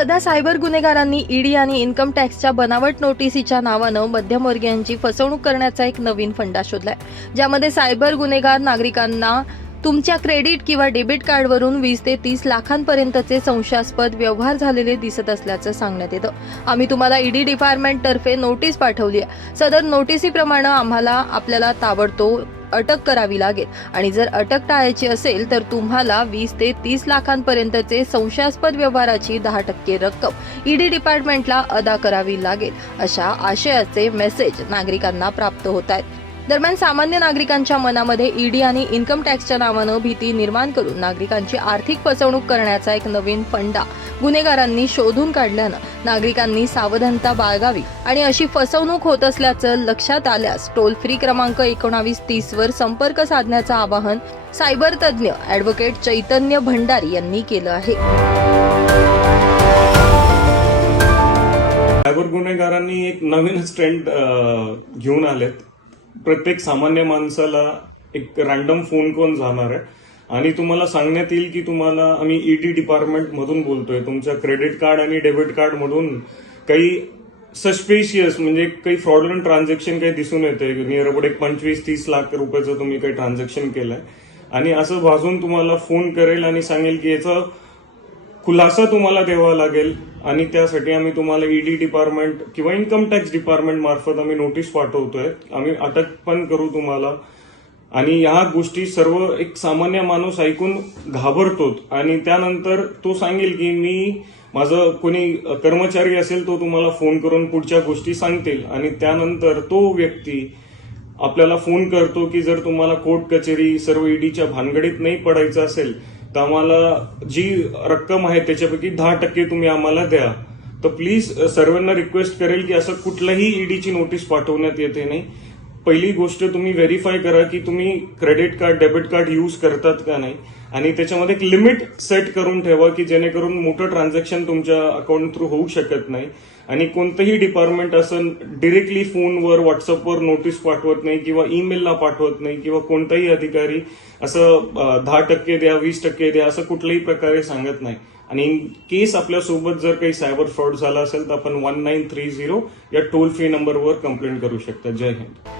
सध्या सायबर गुन्हेगारांनी ईडी आणि इन्कम टॅक्सच्या बनावट नोटिसीच्या नावानं मध्यमवर्गीयांची फसवणूक करण्याचा एक नवीन फंडा शोधलाय. ज्यामध्ये सायबर गुन्हेगार नागरिकांना तुमच्या क्रेडिट किंवा डेबिट कार्डवरून वीस ते तीस लाखांपर्यंतचे संशयास्पद व्यवहार झालेले दिसत असल्याचं सांगण्यात येतं. आम्ही तुम्हाला ईडी डिपार्टमेंटतर्फे नोटीस पाठवली आहे सदर नोटिसीप्रमाणे आम्हाला आपल्याला ताबडतोब अटक करावी लागेल. आणि जर अटक टाळायची असेल तर तुम्हाला वीस ते तीस लाखांपर्यंतचे संशयास्पद व्यवहाराची दहा टक्के रक्कम ईडी डिपार्टमेंटला अदा करावी लागेल. अशा आशयाचे मेसेज नागरिकांना प्राप्त होत आहेत. दरम्यान सामान्य नागरिकांच्या मनामध्ये ईडी आणि इन्कम टॅक्सच्या नावानं भीती निर्माण करून नागरिकांची आर्थिक फसवणूक करण्याचा एक नवीन फंडा गुन्हेगारांनी शोधून काढल्यानं नागरिकांनी सावधानता बाळगावी आणि अशी फसवणूक होत असल्याचं लक्षात आल्यास टोल फ्री क्रमांक एकोणावीस तीस वर संपर्क साधण्याचं आवाहन सायबर तज्ज्ञ ऍडव्होकेट चैतन्य भंडारी यांनी केलं आहे. सायबर गुन्हेगारांनी एक नवीन ट्रेंड घेऊन आलेत. प्रत्येक सामान्य माणसाला एक रॅन्डम फोन कॉल जाणार आहे. आणि तुम्हाला सांगण्यात येईल की तुम्हाला आम्ही ईडी डिपार्टमेंट मधून बोलतोय. तुमच्या क्रेडिट कार्ड आणि डेबिट कार्ड मधून काही सस्पेशियस म्हणजे काही फ्रॉडलंट ट्रान्झॅक्शन काही दिसून येते नियर अबाउट एक पंचवीस तीस लाख रुपयाचं तुम्ही काही ट्रान्झॅक्शन केलंय. आणि असं भाजून तुम्हाला फोन करेल आणि सांगेल की याचं खुलासा तुम्हाला द्यावा लागेल आणि त्यासाठी आम्ही तुम्हाला ईडी डिपार्टमेंट किंवा इन्कम टॅक्स डिपार्टमेंट मार्फत आम्ही नोटीस पाठवतोय. आम्ही अटक पण करू तुम्हाला. आणि ह्या गोष्टी सर्व एक सामान्य माणूस ऐकून घाबरतो आणि त्यानंतर तो सांगेल की मी माझं कोणी कर्मचारी असेल तो तुम्हाला फोन करून पुढच्या गोष्टी सांगतील. आणि त्यानंतर तो व्यक्ती आपल्याला फोन करतो की जर तुम्हाला कोर्ट कचेरी सर्व ईडीच्या भानगडीत नाही पडायचं असेल तर आम्हाला जी रक्कम आहे त्याच्यापैकी दहा टक्के तुम्ही आम्हाला द्या. तर प्लीज सर्वांना रिक्वेस्ट करेल की असं कुठलंही ईडीची नोटीस पाठवण्यात येते नाही. पहिली गोष्ट तुम्ही व्हेरीफाय करा की तुम्ही credit card debit card use करतात का नाही. आणि त्याच्यामध्ये एक लिमिट सेट करून ठेवा की जेणेकरून मोठं ट्रान्झॅक्शन तुमच्या अकाउंट थ्रू होऊ शकत नाही. आणि कोणतंही डिपार्टमेंट असं डिरेक्टली फोनवर व्हॉट्सअपवर नोटीस पाठवत नाही किंवा ईमेलला पाठवत नाही किंवा कोणताही अधिकारी असं दहा टक्के द्या वीस टक्के द्या असं कुठल्याही प्रकारे सांगत नाही. आणि इन केस आपल्यासोबत जर काही सायबर फ्रॉड झाला असेल तर आपण वन नाईन थ्री झिरो या टोल फ्री नंबरवर कंप्लेंट करू शकता. जय हिंद.